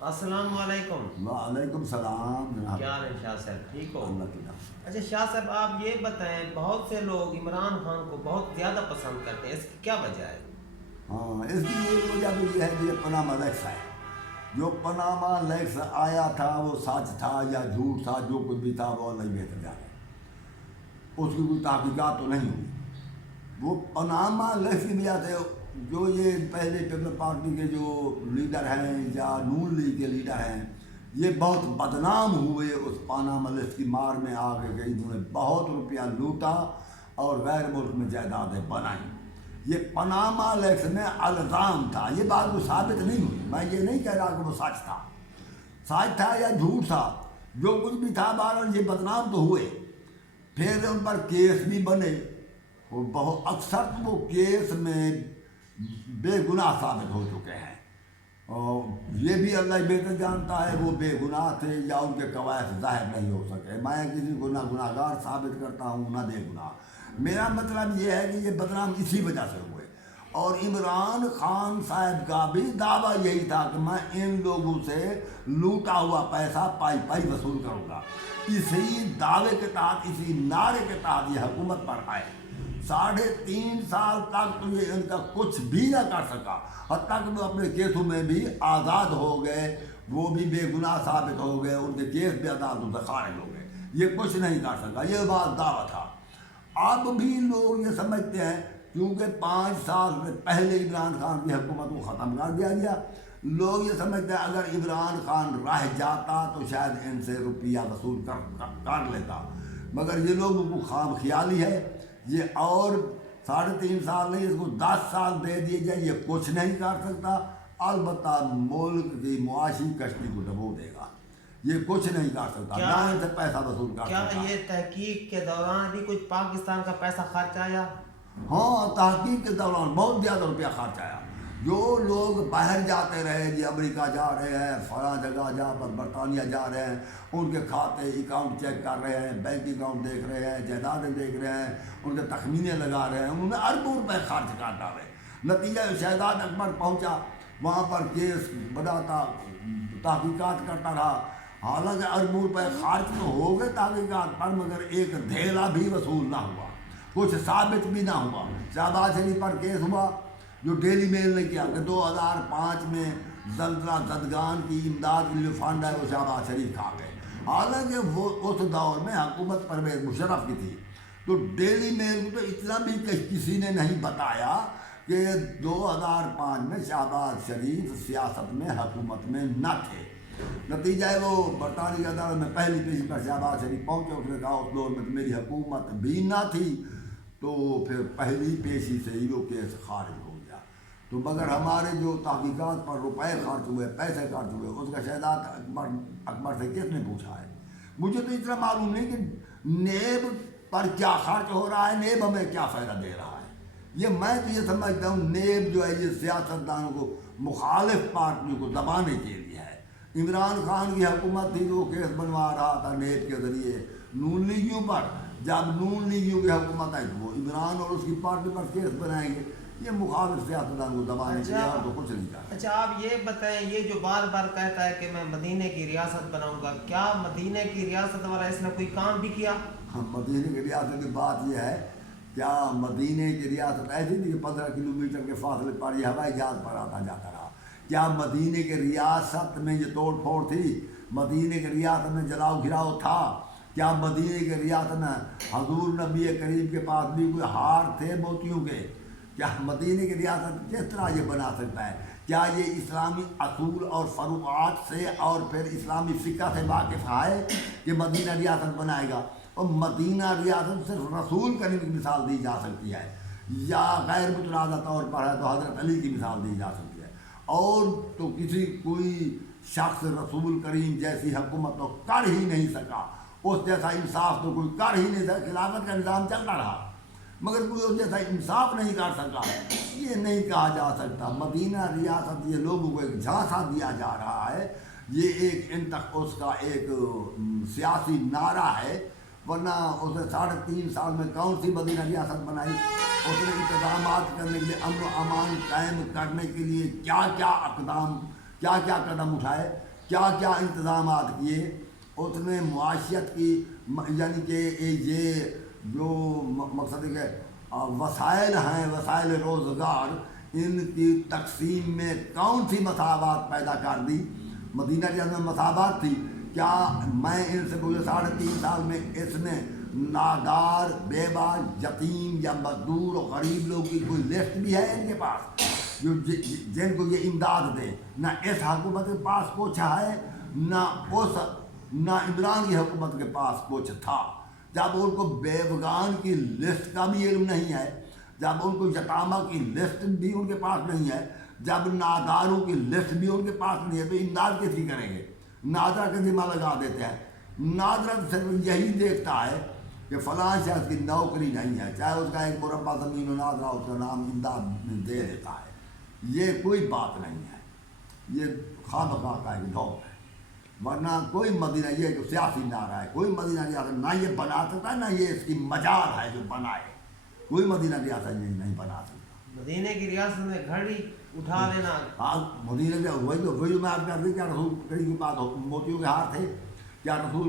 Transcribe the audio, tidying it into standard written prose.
السلام علیکم۔ وعلیکم السلام جناب۔ کیا حال ہے شاہ صاحب، ٹھیک ہو؟ اللہ کی نعمت۔ اچھا شاہ صاحب، آپ یہ بتائیں، بہت سے لوگ عمران خان کو بہت زیادہ پسند کرتے ہیں، اس کی کیا وجہ ہے؟ ہاں، اس کی ایک وجہ تو یہ ہے کہ یہ پاناما لیکس ہے۔ جو پاناما لیکس آیا تھا وہ سچ تھا یا جھوٹ تھا، جو کچھ بھی تھا وہ اللہ بہتر جانے، اس کی کوئی تحقیقات تو نہیں ہوئی۔ وہ پاناما لیکس کی وجہ سے جو یہ پہلے پیپلز پارٹی کے جو لیڈر ہیں یا نون لیگ کے لیڈر ہیں، یہ بہت بدنام ہوئے اس پاناما لیکس کی مار میں آ کے گئی۔ انہوں نے بہت روپیہ لوٹا اور غیر ملک میں جائیدادیں بنائیں۔ یہ پاناما لیکس میں الزام تھا، یہ بات کو ثابت نہیں ہوئی۔ میں یہ نہیں کہہ رہا کہ وہ سچ تھا یا جھوٹ تھا، جو کچھ بھی تھا بہرحال یہ بدنام تو ہوئے۔ پھر ان پر کیس بھی بنے، وہ بہت اکثر وہ کیس میں بے گناہ ثابت ہو چکے ہیں، اور یہ بھی اللہ بہتر جانتا ہے وہ بے گناہ تھے یا ان کے قواعد ظاہر نہیں ہو سکے۔ میں کسی کو نہ گناہ گار ثابت کرتا ہوں نہ بے گناہ۔ میرا مطلب یہ ہے کہ یہ بدنام اسی وجہ سے ہوئے، اور عمران خان صاحب کا بھی دعویٰ یہی تھا کہ میں ان لوگوں سے لوٹا ہوا پیسہ پائی پائی وصول کروں گا۔ اسی دعوے کے تحت، اسی نعرے کے تحت یہ حکومت پر آئے۔ 3.5 سال تک تو یہ ان کا کچھ بھی نہ کر سکا، حتیٰ کہ وہ اپنے کیسوں میں بھی آزاد ہو گئے، وہ بھی بے گناہ ثابت ہو گئے، ان کے کیس بھی عدالتوں سے خارج ہو گئے۔ یہ کچھ نہیں کر سکا، یہ بات دعویٰ تھا۔ اب بھی لوگ یہ سمجھتے ہیں کیونکہ 5 سال میں پہلے عمران خان کی حکومت کو ختم کر دیا گیا، لوگ یہ سمجھتے ہیں اگر عمران خان رہ جاتا تو شاید ان سے روپیہ وصول کر لیتا، مگر یہ لوگوں کو خام خیالی ہے۔ یہ اور 3.5 سال نہیں، اس کو 10 سال دے دیے جائے، یہ کچھ نہیں کر سکتا، البتہ ملک کی معاشی کشتی کو ڈبو دے گا۔ یہ کچھ نہیں کر سکتا، نہ ان سے پیسہ وصول کر سکتا۔ کیا یہ تحقیق کے دوران بھی کچھ پاکستان کا پیسہ خرچ آیا؟ ہاں، تحقیق کے دوران بہت زیادہ روپیہ خرچ آیا۔ جو لوگ باہر جاتے رہے، جی امریکہ جا رہے ہیں، فلاں جگہ جا پر برطانیہ جا رہے ہیں، ان کے کھاتے اکاؤنٹ چیک کر رہے ہیں، بینک اکاؤنٹ دیکھ رہے ہیں، جائیدادیں دیکھ رہے ہیں، ان کے تخمینے لگا رہے ہیں، انہوں نے اربوں روپے خرچ کر ڈالے۔ نتیجہ شہزاد اکبر پہنچا، وہاں پر کیس بناتا، تحقیقات کرتا رہا، حالانکہ اربوں روپے خرچ تو ہو گئے تحقیقات پر، مگر ایک دھیلا بھی وصول نہ ہوا، کچھ ثابت بھی نہ ہوا۔ شہباز شریف پر کیس ہوا جو ڈیلی میل نے کیا کہ 2005 میں زلزلہ زدگان کی امداد کے لیے فنڈ ہے وہ شہباز شریف کھا گئے، حالانکہ وہ اس دور میں حکومت پرویز مشرف کی تھی۔ تو ڈیلی میل کو تو اتنا بھی کسی نے نہیں بتایا کہ 2005 میں شہباز شریف سیاست میں حکومت میں نہ تھے۔ نتیجہ ہے وہ برطانوی عدالت میں پہلی پیشی پر شہباز شریف پہنچے، اس نے کہا اس دور میں میری حکومت بھی نہ تھی، تو پھر پہلی پیشی سے ہی وہ کیس خارج ہو گیا۔ تو مگر ہمارے جو تحقیقات پر روپے خرچ ہوئے، پیسے خرچ ہوئے، اس کا شہزاد اکبر سے کس نے پوچھا ہے؟ مجھے تو اتنا معلوم نہیں کہ نیب پر کیا خرچ ہو رہا ہے، نیب ہمیں کیا فائدہ دے رہا ہے۔ یہ میں تو یہ سمجھتا ہوں نیب جو ہے یہ سیاستدانوں کو، مخالف پارٹیوں کو دبانے کے لیے ہے۔ عمران خان کی حکومت تھی جو کیس بنوا رہا تھا نیب کے ذریعے نون لیگیوں پر، جب نون لیگیوں کی حکومت آئی تو وہ عمران اور اس کی پارٹی پر کیس بنائیں گے۔ یہ مخالف سیاستدان کو دبانے کے لیے اور تو کچھ نہیں کرتا۔ اچھا آپ یہ بتائیں، یہ جو بار بار کہتا ہے کہ میں مدینے کی ریاست بناؤں گا، کیا مدینے کی ریاست والا اس نے کوئی کام بھی کیا؟ مدینے کی ریاست کی بات یہ ہے، کیا مدینے کی ریاست ایسی تھی کہ 15 کلومیٹر کے فاصلے پر یہ ہوائی جہاز پر آتا جاتا رہا؟ کیا مدینے کی ریاست میں یہ توڑ پھوڑ تھی؟ مدینے کی ریاست میں جلاؤ گھراؤ تھا؟ کیا مدینے کی ریاست میں حضور نبی کریم کے پاس بھی کوئی ہار تھے موتیوں کے؟ کیا مدینے کی ریاست کس طرح یہ بنا سکتا ہے؟ کیا یہ اسلامی اصول اور فروعات سے اور پھر اسلامی فقہ سے واقف ہے کہ مدینہ ریاست بنائے گا؟ اور مدینہ ریاست صرف رسول کریم کی مثال دی جا سکتی ہے، یا غیر متنازع طور پر ہے تو حضرت علی کی مثال دی جا سکتی ہے، اور تو کوئی شخص رسول کریم جیسی حکومت تو کر ہی نہیں سکا، اس جیسا انصاف تو کوئی کر ہی نہیں سکا۔ خلافت کا نظام چلتا رہا مگر کوئی اس جیسا انصاف نہیں کر سکا۔ یہ نہیں کہا جا سکتا مدینہ ریاست، یہ لوگوں کو ایک جھانسا دیا جا رہا ہے، یہ ایک اس کا ایک سیاسی نعرہ ہے، ورنہ اس نے 3.5 سال میں کون سی مدینہ ریاست بنائی؟ اس نے انتظامات کرنے کے لیے، امن و امان قائم کرنے کے لیے کیا کیا قدم اٹھائے؟ کیا کیا انتظامات کیے، اس نے معاشیت کی یعنی کہ یہ جو مقصد ہے کہ وسائل ہیں، وسائل روزگار، ان کی تقسیم میں کون سی مساوات پیدا کر دی؟ مدینہ کے اندر مساوات تھی کیا؟ میں ان سے پوچھا 3.5 سال میں اس نے نادار، بیوہ، یتیم یا مزدور اور غریب لوگ کی کوئی لسٹ بھی ہے ان کے پاس جو جن کو یہ امداد دے؟ نہ اس حکومت کے پاس کچھ ہے، نہ عمران کی حکومت کے پاس کچھ تھا۔ جب ان کو بیوگان کی لسٹ کا بھی علم نہیں ہے، جب ان کو یتامہ کی لسٹ بھی ان کے پاس نہیں ہے، جب ناداروں کی لسٹ بھی ان کے پاس نہیں ہے، تو امداد کس کی کریں گے؟ نادرہ کا ذمہ لگا دیتے ہیں۔ نادرہ صرف یہی دیکھتا ہے کہ فلاں شخص کی نوکری نہیں ہے، چاہے اس کا 1 مربع زمین و نادرہ اس کا نام امداد دے دیتا ہے۔ یہ کوئی بات نہیں ہے، یہ خواہ کا ایک دور ہے، ورنہ کوئی مدینہ یہ کہ سیاسی نعرہ ہے، کوئی مدینہ ریاست نہ یہ بنا سکتا ہے، نہ یہ اس کی مجال ہے جو بنائے، کوئی مدینہ ریاست یہ نہیں بنا سکتا۔ مدینے کی ریاست میں گھڑی اٹھا لینا، مدینہ وہی جو میں آپ کہتے ہیں، کیا رسول کریم کی بات موتیوں کے ہار تھے، کیا رسول